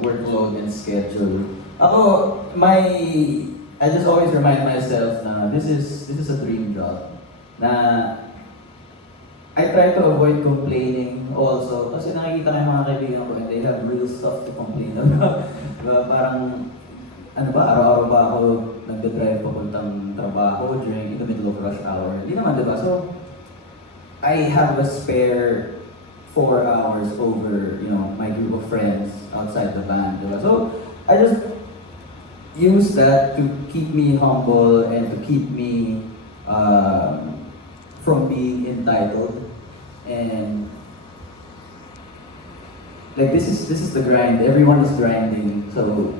workload and schedule. I just always remind myself na this is a dream job. Na I try to avoid complaining also kasi nakikita ko yung mga kaibigan ko and they have real stuff to complain about. Diba? Parang, araw-araw ba ako nagdadrive papuntang trabaho during in the middle of rush hour? Hindi naman, diba? So, I have a spare 4 hours over, my group of friends outside the band, diba? So, I just use that to keep me humble and to keep me from being entitled. And like this is the grind. Everyone is grinding. So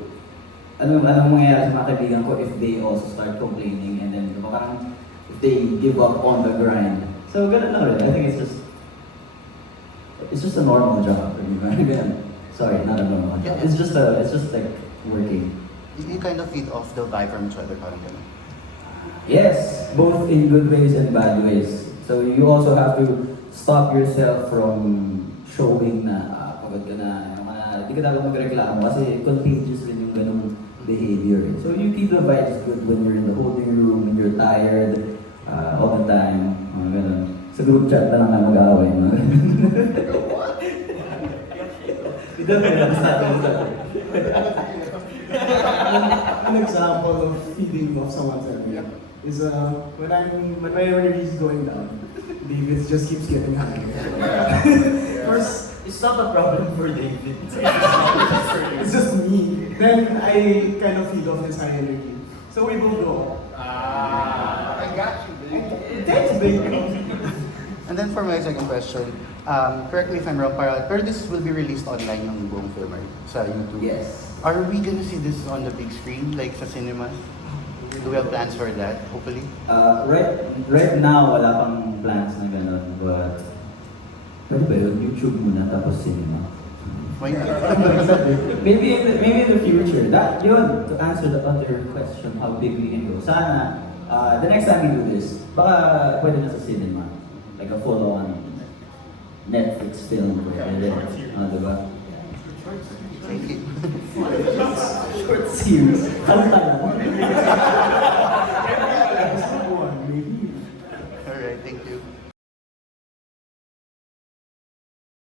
anong mangyayari sa mga kaibigan ko if they also start complaining and then parang if they give up on the grind. So ganun lang rin. I think it's just a normal job for me. Sorry, not a normal job. It's just like working. You kind of feed off the vibe from each other, parang ganun. Yes, both in good ways and bad ways. So you also have to stop yourself from showing na pagod ka na, di ka dapat magreklamo kasi contagious rin yung ganung behavior. So you keep the vibes good when you're in the holding room, when you're tired, all the time, mga ganun. Sa group chat na lang na mag-aaway, mga ganun. Ito na lang sa atin. An example of feeding off someone's energy is when my energy is going down, David just keeps getting higher. First, It's not a problem for David. it's just me. Then I kind of feed off his high energy. So we both go. I got you, babe. Thanks, babe. And then for my second question, correct me if I'm wrong, pero this will be released online yung buong film, right? Sa YouTube. Yes. Are we gonna see this on the big screen, like sa cinemas? Do we have plans for that, hopefully? Right now, wala pang plans na gano'n, but pwede ba yun? YouTube muna tapos cinema? Why not? maybe in the future. Yun, to answer the other question, how big we can go. Sana, the next time we do this, baka pwede na sa cinema. Like a full-on Netflix film. Pwede. Diba? Thank you. Short series. Kanta lang.